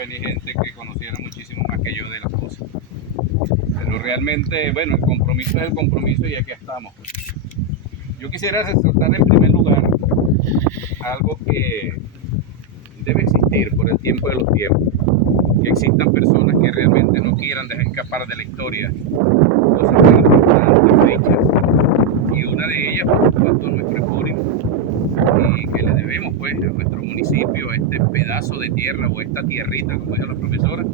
venir gente que conociera muchísimo más que yo de las cosas. Pero realmente, bueno, el compromiso es el compromiso y aquí estamos. Yo quisiera resaltar en primer lugar algo que debe existir por el tiempo de los tiempos. Que existan personas que realmente no quieran dejar escapar de la historia cosas tan importantes, fechas. Y una de ellas, por supuesto, nuestro epónimo. Y que le debemos pues a nuestro municipio, a este pedazo de tierra o esta tierrita, como dijo la profesora,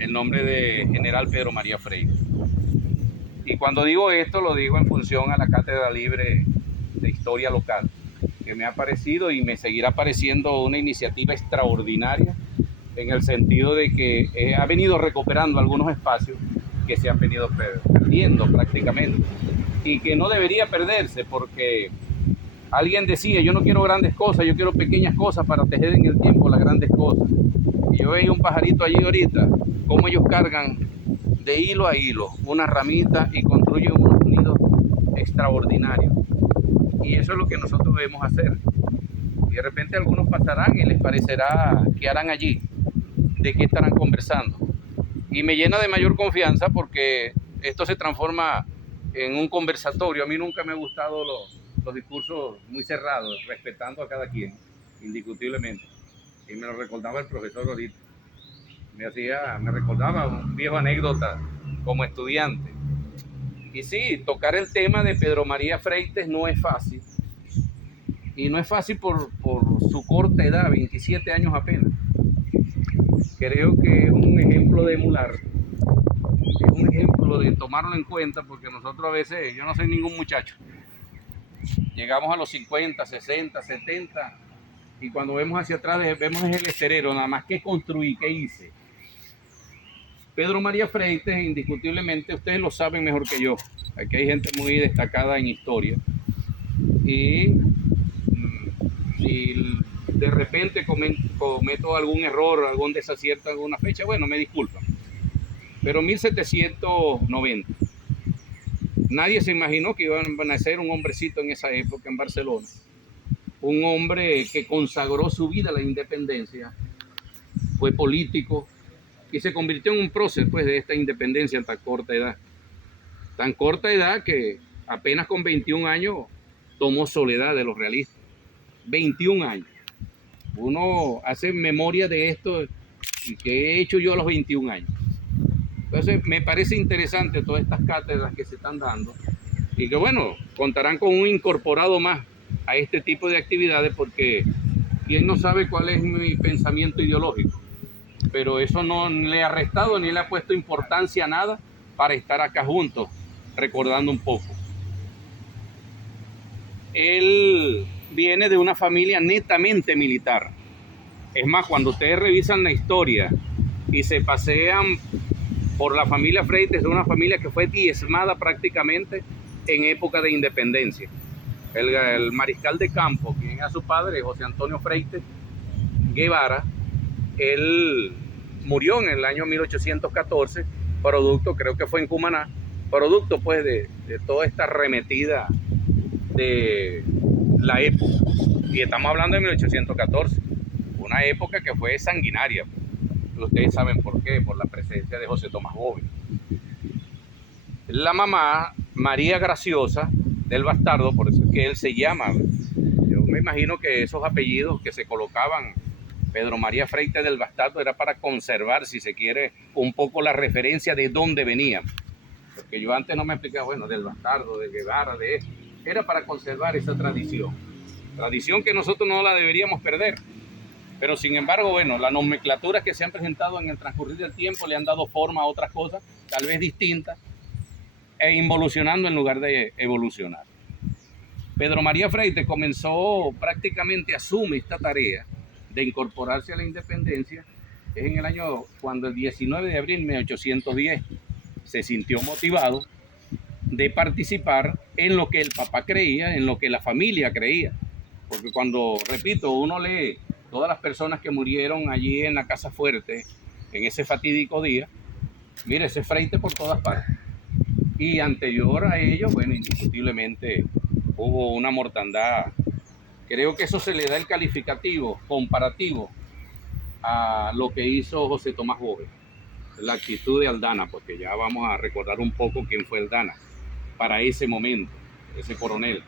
el nombre de General Pedro María Freire. Y cuando digo esto, lo digo en función a la Cátedra Libre de Historia Local, que me ha parecido y me seguirá pareciendo una iniciativa extraordinaria en el sentido de que ha venido recuperando algunos espacios que se han venido perdiendo prácticamente y que no debería perderse porque alguien decía, yo no quiero grandes cosas, yo quiero pequeñas cosas para tejer en el tiempo las grandes cosas. Y yo veía un pajarito allí ahorita, cómo ellos cargan de hilo a hilo una ramita y construyen unos nidos extraordinarios. Y eso es lo que nosotros debemos hacer. Y de repente algunos pasarán y les parecerá que harán allí, de qué estarán conversando. Y me llena de mayor confianza porque esto se transforma en un conversatorio. A mí nunca me han gustado los discursos muy cerrados, respetando a cada quien, indiscutiblemente. Y me lo recordaba el profesor ahorita. Me recordaba un viejo anécdota como estudiante. Y sí, tocar el tema de Pedro María Freites no es fácil. Y no es fácil por su corta edad, 27 años apenas. Creo que es un ejemplo de emular, es un ejemplo de tomarlo en cuenta, porque nosotros a veces, yo no soy ningún muchacho, llegamos a los 50, 60, 70 y cuando vemos hacia atrás vemos el esterero, nada más que construí, ¿qué hice? Pedro María Freites, indiscutiblemente, ustedes lo saben mejor que yo, aquí hay gente muy destacada en historia y si de repente cometo algún error, algún desacierto, alguna fecha, bueno, me disculpan. Pero 1790. Nadie se imaginó que iba a nacer un hombrecito en esa época en Barcelona. Un hombre que consagró su vida a la independencia, fue político y se convirtió en un prócer pues, de esta independencia en tan corta edad. Tan corta edad que apenas con 21 años tomó Soledad de los realistas. 21 años. Uno hace memoria de esto y que he hecho yo a los 21 años. Entonces me parece interesante todas estas cátedras que se están dando y que bueno, contarán con un incorporado más a este tipo de actividades porque quién no sabe cuál es mi pensamiento ideológico, pero eso no le ha restado ni le ha puesto importancia a nada para estar acá juntos, recordando un poco. Él viene de una familia netamente militar. Es más, cuando ustedes revisan la historia y se pasean por la familia Freites, es una familia que fue diezmada prácticamente en época de independencia. El mariscal de campo, quien era su padre, José Antonio Freites Guevara, él murió en el año 1814, producto, creo que fue en Cumaná, producto pues de toda esta arremetida de la época. Y estamos hablando de 1814, una época que fue sanguinaria. Ustedes saben por qué, por la presencia de José Tomás Bóveda. La mamá, María Graciosa del Bastardo, por eso es que él se llama. Yo me imagino que esos apellidos que se colocaban, Pedro María Freites del Bastardo, era para conservar, si se quiere, un poco la referencia de dónde venían. Porque yo antes no me explicaba, bueno, del Bastardo, de Guevara, de esto. Era para conservar esa tradición. Tradición que nosotros no la deberíamos perder. Pero sin embargo, bueno, las nomenclaturas que se han presentado en el transcurrir del tiempo le han dado forma a otras cosas, tal vez distintas, e involucionando en lugar de evolucionar. Pedro María Freites comenzó prácticamente, asume esta tarea de incorporarse a la independencia, es en el año cuando el 19 de abril de 1810 se sintió motivado de participar en lo que el papá creía, en lo que la familia creía. Porque cuando, repito, uno lee todas las personas que murieron allí en la Casa Fuerte, en ese fatídico día, mire, ese Freites por todas partes. Y anterior a ello, bueno, indiscutiblemente hubo una mortandad. Creo que eso se le da el calificativo comparativo a lo que hizo José Tomás Bove, la actitud de Aldana, porque ya vamos a recordar un poco quién fue Aldana para ese momento, ese coronel.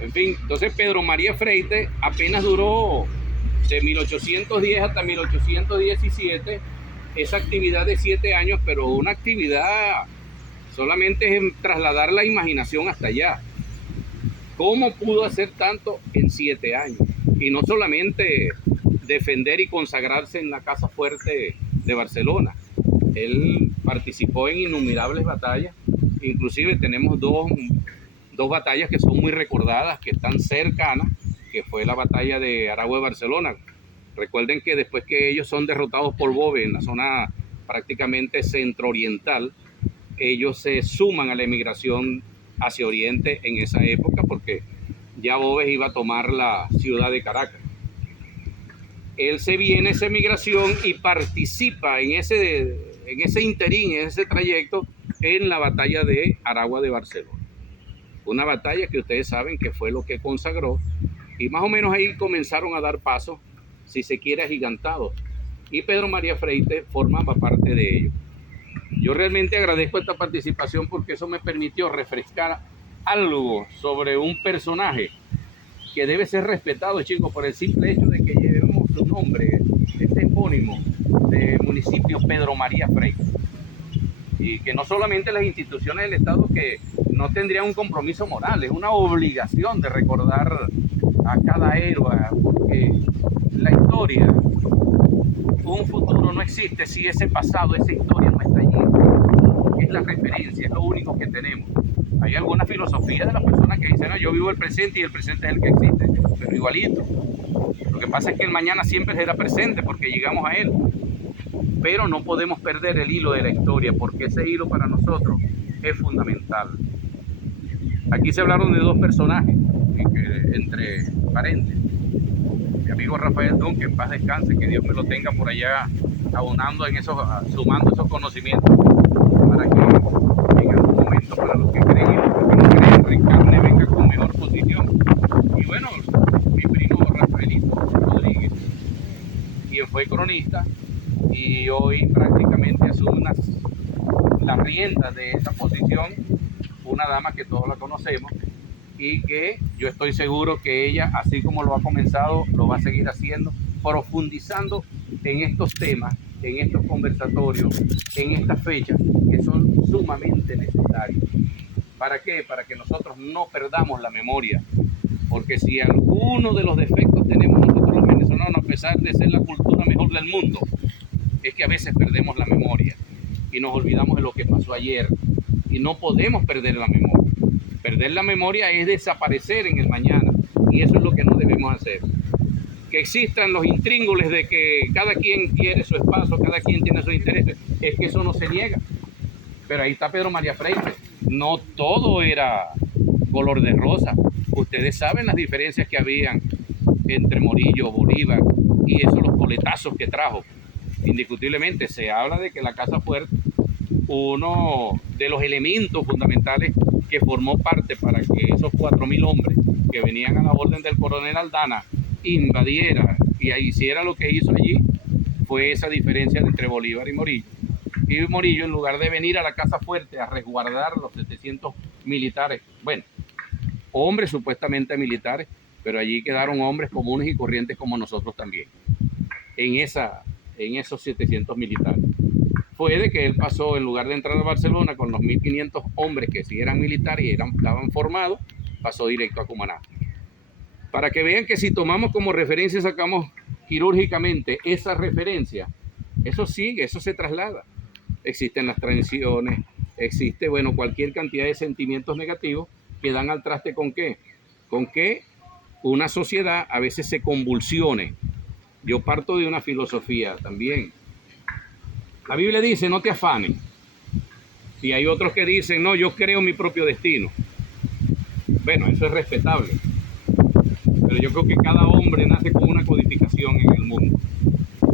En fin, entonces Pedro María Freite apenas duró de 1810 hasta 1817 esa actividad de 7 años, pero una actividad solamente es trasladar la imaginación hasta allá. ¿Cómo pudo hacer tanto en 7 años? Y no solamente defender y consagrarse en la Casa Fuerte de Barcelona. Él participó en innumerables batallas, inclusive tenemos dos batallas que son muy recordadas, que están cercanas, que fue la batalla de Aragua de Barcelona. Recuerden que después que ellos son derrotados por Bove en la zona prácticamente centro-oriental, ellos se suman a la emigración hacia Oriente en esa época, porque ya Boves iba a tomar la ciudad de Caracas. Él se viene esa emigración y participa en ese interín, en ese trayecto, en la batalla de Aragua de Barcelona. Una batalla que ustedes saben que fue lo que consagró, y más o menos ahí comenzaron a dar pasos, si se quiere, agigantados. Y Pedro María Freite formaba parte de ello. Yo realmente agradezco esta participación porque eso me permitió refrescar algo sobre un personaje que debe ser respetado, chicos, por el simple hecho de que llevemos su nombre, este epónimo de municipio Pedro María Freite. Y que no solamente las instituciones del Estado que no tendrían un compromiso moral, es una obligación de recordar a cada héroe, porque la historia, un futuro no existe si ese pasado, esa historia no está allí. Es la referencia, es lo único que tenemos. Hay alguna filosofía de las personas que dicen, no, yo vivo el presente y el presente es el que existe, pero igualito. Lo que pasa es que el mañana siempre será presente porque llegamos a él. Pero no podemos perder el hilo de la historia, porque ese hilo para nosotros es fundamental. Aquí se hablaron de dos personajes, entre paréntesis. Mi amigo Rafael Dunn, que en paz descanse, que Dios me lo tenga por allá abonando en esos, sumando esos conocimientos, para que en algún momento, para los que creen y los que no creen, reencarne, venga con mejor posición. Y bueno, mi primo Rafaelito Rodríguez, quien fue cronista, y hoy prácticamente asume las riendas de esa posición, una dama que todos la conocemos y que yo estoy seguro que ella, así como lo ha comenzado, lo va a seguir haciendo, profundizando en estos temas, en estos conversatorios, en estas fechas que son sumamente necesarios. ¿Para qué? Para que nosotros no perdamos la memoria, porque si alguno de los defectos tenemos nosotros los venezolanos, a pesar de ser la cultura mejor del mundo, es que a veces perdemos la memoria y nos olvidamos de lo que pasó ayer, y no podemos perder la memoria. Perder la memoria es desaparecer en el mañana, y eso es lo que no debemos hacer. Que existan los intríngules de que cada quien quiere su espacio, cada quien tiene sus intereses, es que eso no se niega. Pero ahí está Pedro María Freite. No todo era color de rosa. Ustedes saben las diferencias que habían entre Morillo, Bolívar, y esos los coletazos que trajo. Indiscutiblemente se habla de que la Casa Fuerte, uno de los elementos fundamentales que formó parte para que esos 4.000 hombres que venían a la orden del coronel Aldana invadiera y hiciera lo que hizo allí, fue esa diferencia entre Bolívar y Morillo. Y Morillo, en lugar de venir a la Casa Fuerte a resguardar los 700 militares, bueno, hombres supuestamente militares, pero allí quedaron hombres comunes y corrientes como nosotros también, en esos 700 militares. Fue de que él pasó, en lugar de entrar a Barcelona con los 1.500 hombres que sí eran militares y estaban formados, pasó directo a Cumaná. Para que vean que si tomamos como referencia, sacamos quirúrgicamente esa referencia, eso sigue, eso se traslada. Existen las traiciones, existe, bueno, cualquier cantidad de sentimientos negativos que dan al traste ¿con qué? Con que una sociedad a veces se convulsione. Yo parto de una filosofía también. La Biblia dice, no te afanes. Y hay otros que dicen, no, yo creo mi propio destino. Bueno, eso es respetable. Pero yo creo que cada hombre nace con una codificación en el mundo.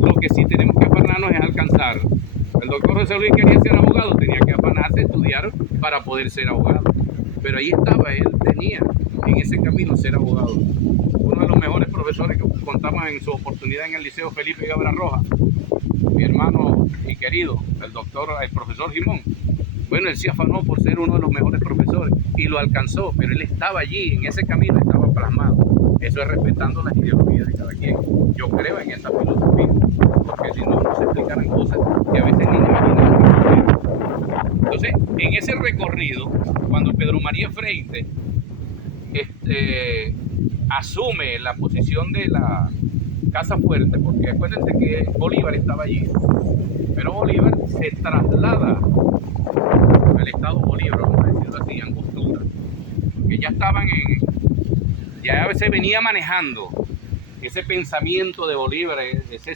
Lo que sí tenemos que afanarnos es alcanzar. El doctor José Luis quería ser abogado, tenía que afanarse, estudiar para poder ser abogado. Pero ahí estaba, él tenía en ese camino ser abogado. uno de los mejores profesores que contamos en su oportunidad en el Liceo Felipe Gabra Roja, mi hermano y querido, el profesor Jimón. Bueno, él se afanó por ser uno de los mejores profesores y lo alcanzó, pero él estaba allí, en ese camino estaba plasmado. Eso es respetando las ideologías de cada quien. Yo creo en esa filosofía, porque si no, no se explicaran cosas que a veces ni imaginamos. Entonces, en ese recorrido, cuando Pedro María Freite asume la posición de la Casa Fuerte, porque acuérdense que Bolívar estaba allí, pero Bolívar se traslada al estado Bolívar, vamos a decirlo así, Angostura, porque ya se venía manejando ese pensamiento de Bolívar, ese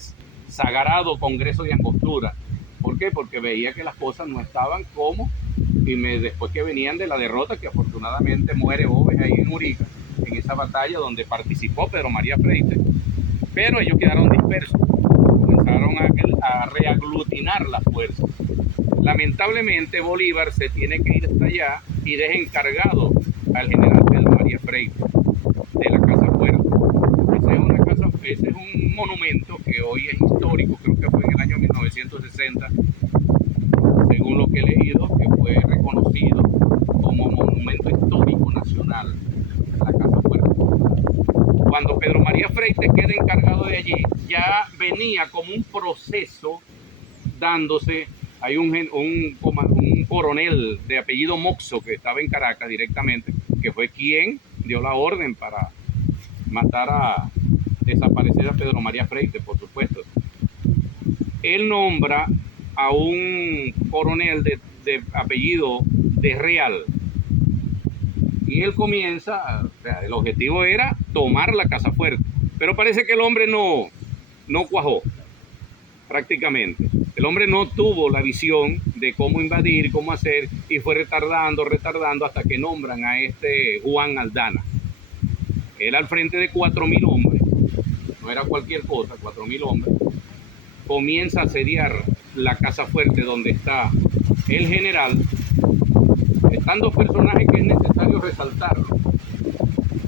sagrado Congreso de Angostura. ¿Por qué? Porque veía que las cosas no estaban como, después que venían de la derrota, que afortunadamente muere Boves ahí en Urica, en esa batalla donde participó Pedro María Freite, pero ellos quedaron dispersos, comenzaron a reaglutinar las fuerzas. Lamentablemente Bolívar se tiene que ir hasta allá y deja encargado al general Pedro María Freite de la Casa Fuerte. Ese es un monumento que hoy es histórico, creo que fue en el año 1960, según lo que he leído, que fue reconocido como monumento histórico nacional, la Casa Fuerte. Cuando Pedro María Freite queda encargado de allí, ya venía como un proceso dándose. Hay un coronel de apellido Moxo que estaba en Caracas directamente, que fue quien dio la orden para desaparecer a Pedro María Freite, por supuesto. Él nombra a un coronel de apellido de Real, y él comienza, o sea, el objetivo era tomar la Casa Fuerte, pero parece que el hombre no cuajó prácticamente. El hombre no tuvo la visión de cómo invadir, cómo hacer, y fue retardando hasta que nombran a Juan Aldana. Él al frente de 4.000 hombres, no era cualquier cosa, 4.000 hombres, comienza a asediar la Casa Fuerte donde está el general. Están dos personajes que es necesario resaltarlo,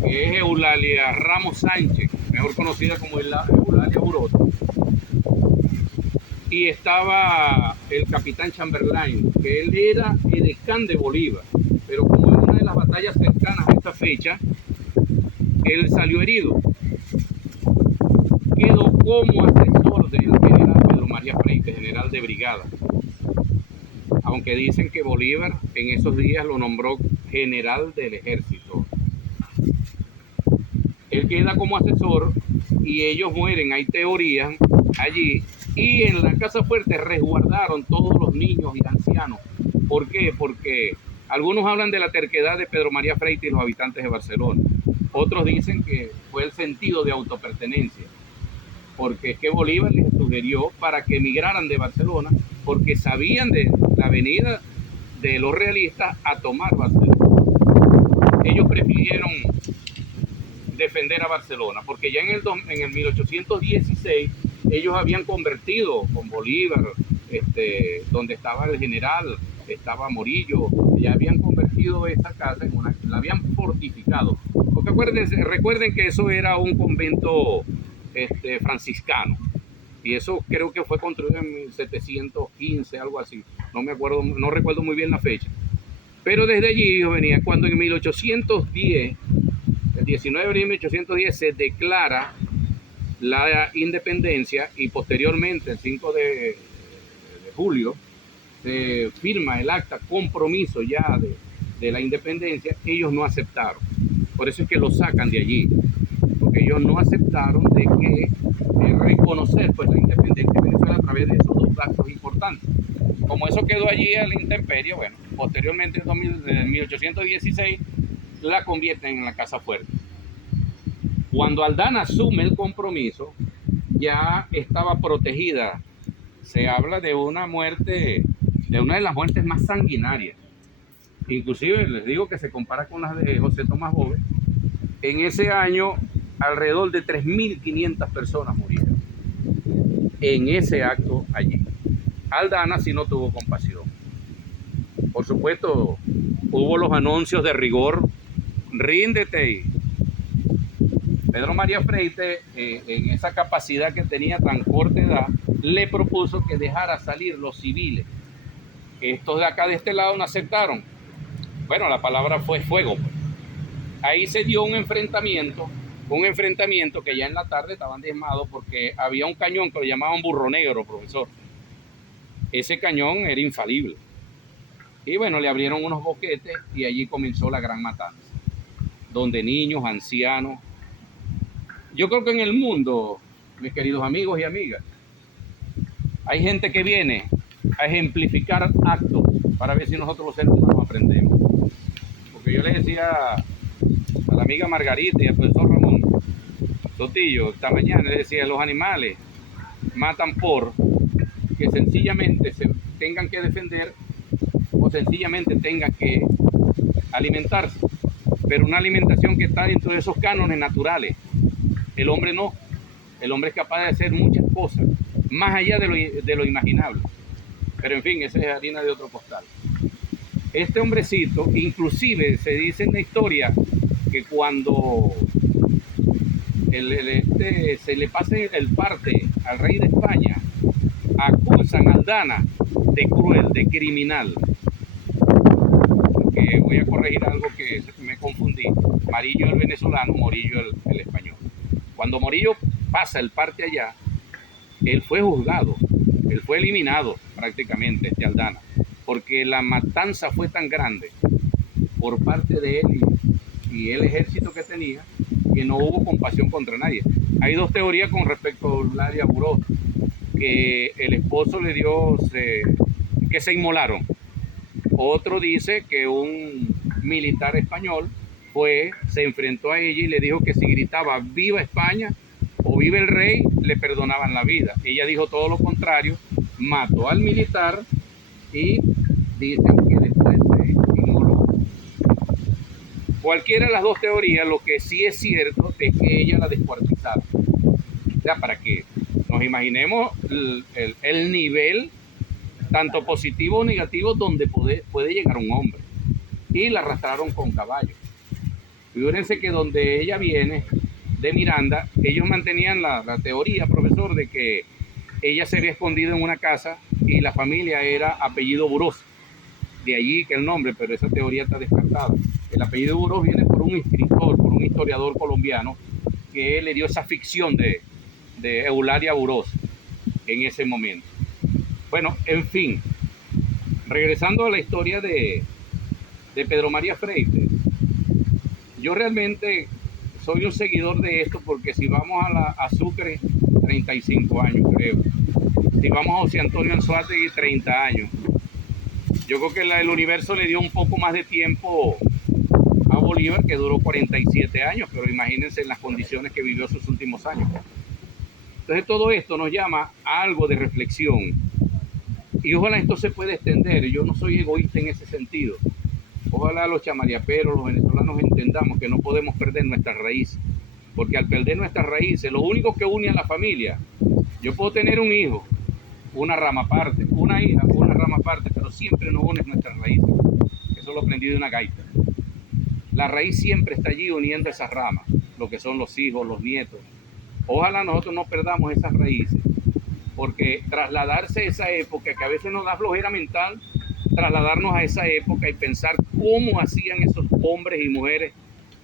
que es Eulalia Ramos Sánchez, mejor conocida como Eulalia Uroto, y estaba el capitán Chamberlain, que él era edecán de Bolívar, pero como en una de las batallas cercanas a esta fecha, él salió herido. Quedó como asesor del general Pedro María Freite, general de brigada, aunque dicen que Bolívar en esos días lo nombró general del ejército. Él queda como asesor y ellos mueren, hay teorías allí, y en la Casa Fuerte resguardaron todos los niños y ancianos. ¿Por qué? Porque algunos hablan de la terquedad de Pedro María Freite y los habitantes de Barcelona. Otros dicen que fue el sentido de autopertenencia, porque es que Bolívar les sugirió para que emigraran de Barcelona, porque sabían de la venida de los realistas a tomar Barcelona. Ellos prefirieron defender a Barcelona, porque ya en el 1816 ellos habían convertido con Bolívar, donde estaba el general, estaba Morillo, ya habían convertido esa casa la habían fortificado. Porque recuerden que eso era un convento franciscano, y eso creo que fue construido en 1715, algo así, no recuerdo muy bien la fecha, pero desde allí ellos venían. Cuando en 1810, el 19 de abril de 1810 se declara la independencia, y posteriormente el 5 de julio se firma el acta compromiso ya de la independencia, ellos no aceptaron. Por eso es que lo sacan de allí, porque ellos no aceptaron reconocer pues la independencia de Venezuela a través de esos dos actos importantes. Como eso quedó allí a la intemperie, bueno, posteriormente en 1816 la convierten en la Casa Fuerte. Cuando Aldana asume el compromiso, ya estaba protegida. Se habla de una de las muertes más sanguinarias. Inclusive les digo que se compara con las de José Tomás Boves. En ese año, alrededor de 3.500 personas murieron en ese acto allí. Aldana sí no tuvo compasión. Por supuesto, hubo los anuncios de rigor: ríndete Pedro María Freite, en esa capacidad que tenía tan corta edad, le propuso que dejara salir los civiles. Estos de acá de este lado no aceptaron. Bueno, la palabra fue fuego. Ahí se dio un enfrentamiento que ya en la tarde estaban diezmados porque había un cañón que lo llamaban burro negro, profesor. Ese cañón era infalible. Y bueno, le abrieron unos boquetes y allí comenzó la gran matanza, donde niños, ancianos. Yo creo que en el mundo, mis queridos amigos y amigas, hay gente que viene a ejemplificar actos para ver si nosotros los seres humanos aprendemos. Porque yo le decía a la amiga Margarita y al profesor Ramón Sotillo esta mañana, le decía, los animales matan por que sencillamente se tengan que defender o sencillamente tengan que alimentarse, pero una alimentación que está dentro de esos cánones naturales. El hombre no, el hombre es capaz de hacer muchas cosas, más allá de lo imaginable. Pero en fin, esa es harina de otro costal. Este hombrecito, inclusive se dice en la historia que cuando se le pase el parte al rey de España, acusan a Aldana de cruel, de criminal. Porque voy a corregir algo que me confundí. Morillo el venezolano, Morillo el español. Cuando Morillo pasa el parte allá, él fue juzgado, él fue eliminado prácticamente, Aldana, porque la matanza fue tan grande por parte de él y el ejército que tenía, que no hubo compasión contra nadie. Hay dos teorías con respecto a Eulalia Burós, que el esposo le dio, que se inmolaron. Otro dice que un militar español se enfrentó a ella y le dijo que si gritaba viva España o viva el rey, le perdonaban la vida. Ella dijo todo lo contrario, mató al militar y dicen que después se inmoló. Cualquiera de las dos teorías, lo que sí es cierto es que ella la descuartizaron. O sea, para que nos imaginemos el nivel, tanto positivo o negativo, donde puede llegar un hombre. Y la arrastraron con caballo. Figúrense que donde ella viene, de Miranda, ellos mantenían la teoría, profesor, de que ella se había escondido en una casa y la familia era apellido Burós. De allí que el nombre, pero esa teoría está descartada. El apellido Burós viene por un escritor, por un historiador colombiano, que le dio esa ficción de Eulalia Burós en ese momento. Bueno, en fin, regresando a la historia de Pedro María Freite, yo realmente soy un seguidor de esto porque si vamos a Sucre, 35 años creo. Si vamos a José Antonio Anzoátegui, 30 años. Yo creo que el universo le dio un poco más de tiempo a Bolívar, que duró 47 años, pero imagínense en las condiciones que vivió sus últimos años. Entonces todo esto nos llama a algo de reflexión. Y ojalá esto se pueda extender. Yo no soy egoísta en ese sentido. Ojalá los chamariaperos, los venezolanos entendamos que no podemos perder nuestras raíces. Porque al perder nuestras raíces, lo único que une a la familia, yo puedo tener un hijo, una rama aparte, una hija, una rama aparte, pero siempre nos une nuestras raíces. Eso lo aprendí de una gaita. La raíz siempre está allí uniendo esas ramas, lo que son los hijos, los nietos. Ojalá nosotros no perdamos esas raíces, porque trasladarse a esa época, que a veces nos da flojera mental, trasladarnos a esa época y pensar cómo hacían esos hombres y mujeres,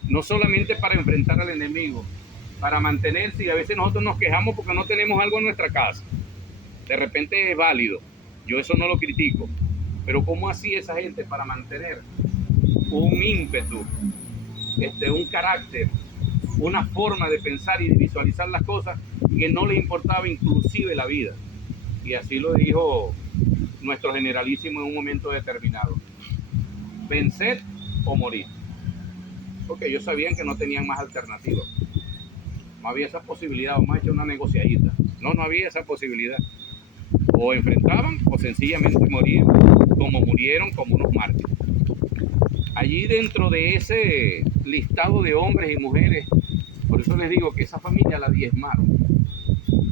no solamente para enfrentar al enemigo, para mantenerse, y a veces nosotros nos quejamos porque no tenemos algo en nuestra casa. De repente es válido, yo eso no lo critico, pero cómo hacía esa gente para mantener un ímpetu, un carácter, una forma de pensar y de visualizar las cosas que no le importaba inclusive la vida. Y así lo dijo nuestro generalísimo en un momento determinado: vencer o morir. Porque ellos sabían que no tenían más alternativas. No había esa posibilidad. Vamos a echar una negociadita. No había esa posibilidad. O enfrentaban o sencillamente morían, como murieron como unos mártires. Allí dentro de ese listado de hombres y mujeres, por eso les digo que esa familia la diezmaron.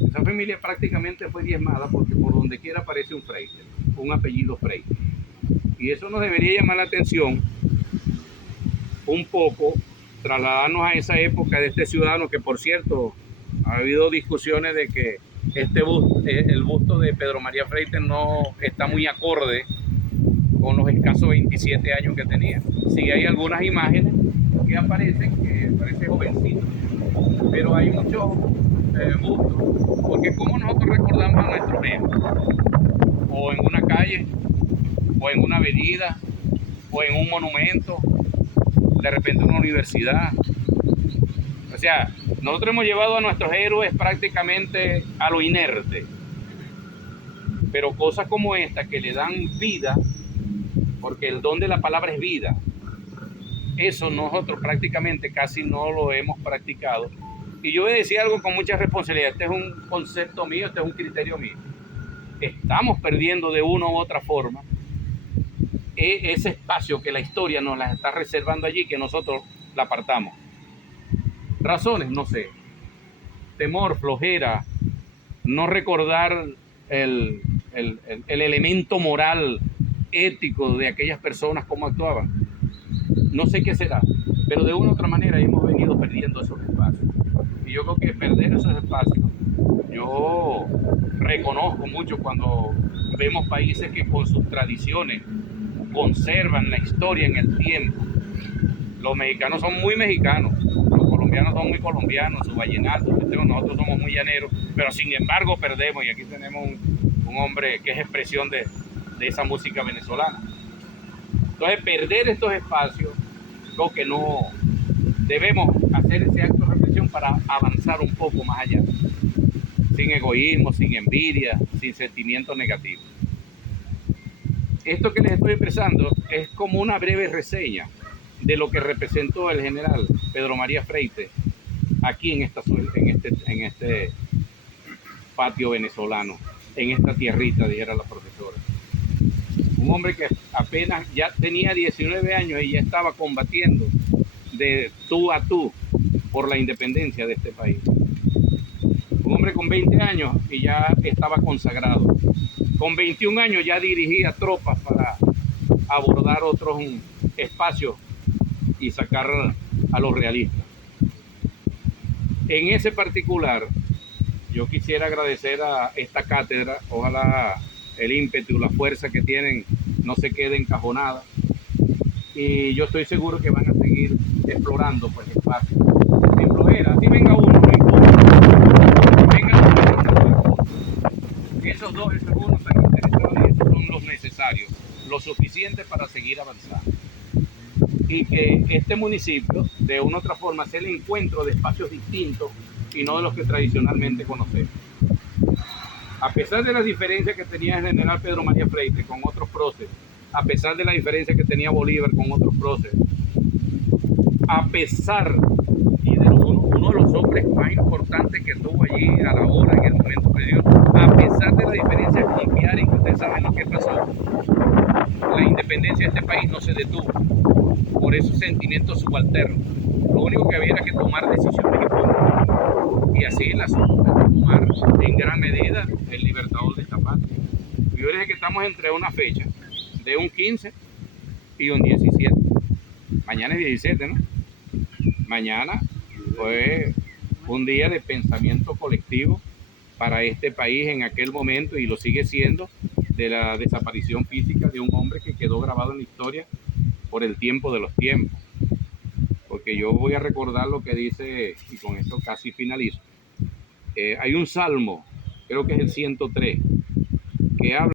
Esa familia prácticamente fue diezmada porque por donde quiera aparece un Freite, un apellido Freite. Y eso nos debería llamar la atención un poco trasladarnos a esa época de este ciudadano, que por cierto, ha habido discusiones de que el busto de Pedro María Freite no está muy acorde con los escasos 27 años que tenía. Sí hay algunas imágenes que aparecen, que parece jovencito, pero hay muchos bustos, porque como nosotros recordamos a nuestros héroes, o en una calle, o en una avenida, o en un monumento, de repente una universidad. O sea, nosotros hemos llevado a nuestros héroes prácticamente a lo inerte, pero cosas como esta que le dan vida, porque el don de la palabra es vida, eso nosotros prácticamente casi no lo hemos practicado. Y yo voy a decir algo con mucha responsabilidad, este es un concepto mío, este es un criterio mío. Estamos perdiendo de una u otra forma ese espacio que la historia nos la está reservando allí, que nosotros la apartamos. Razones, no sé. Temor, flojera, no recordar el elemento moral, ético de aquellas personas, cómo actuaban. No sé qué será, pero de una u otra manera hemos venido perdiendo esos espacios. Y yo creo que perder esos espacios, yo reconozco mucho cuando vemos países que con sus tradiciones conservan la historia en el tiempo. Los mexicanos son muy mexicanos, los colombianos son muy colombianos, su vallenato, nosotros somos muy llaneros, pero sin embargo perdemos, y aquí tenemos un hombre que es expresión de esa música venezolana. Entonces perder estos espacios, creo que no debemos hacer ese acto de reflexión para avanzar un poco más allá, sin egoísmo, sin envidia, sin sentimientos negativos. Esto que les estoy expresando es como una breve reseña de lo que representó el general Pedro María Freite aquí en este patio venezolano, en esta tierrita, dijera la profesora. Un hombre que apenas ya tenía 19 años y ya estaba combatiendo de tú a tú por la independencia de este país. Un hombre con 20 años y ya estaba consagrado. Con 21 años ya dirigía tropas para abordar otros espacios y sacar a los realistas. En ese particular, yo quisiera agradecer a esta cátedra, ojalá el ímpetu, la fuerza que tienen no se quede encajonada, y yo estoy seguro que van a seguir explorando pues espacios. Sin flojera, si venga uno, no importa. Venga uno, esos dos, esos uno están interesados y esos son los necesarios, lo suficiente para seguir avanzando. Y que este municipio, de una u otra forma, sea el encuentro de espacios distintos y no de los que tradicionalmente conocemos. A pesar de las diferencias que tenía el general Pedro María Freite con otros próceres, a pesar de la diferencia que tenía Bolívar con otros próceres, a pesar y de uno de los hombres más importantes que tuvo allí a la hora, en el momento que dio, a pesar de la diferencia familiar y que ustedes saben lo que pasó, la independencia de este país no se detuvo por esos sentimientos subalternos. Lo único que había era que tomar decisiones y así las tomar en gran medida el libertador de esta patria. Yo les dije que estamos entre una fecha de un 15 y un 17. Mañana es 17, ¿no? Mañana fue un día de pensamiento colectivo para este país en aquel momento, y lo sigue siendo, de la desaparición física de un hombre que quedó grabado en la historia por el tiempo de los tiempos. Porque yo voy a recordar lo que dice, y con esto casi finalizo. Hay un salmo, creo que es el 103, que habla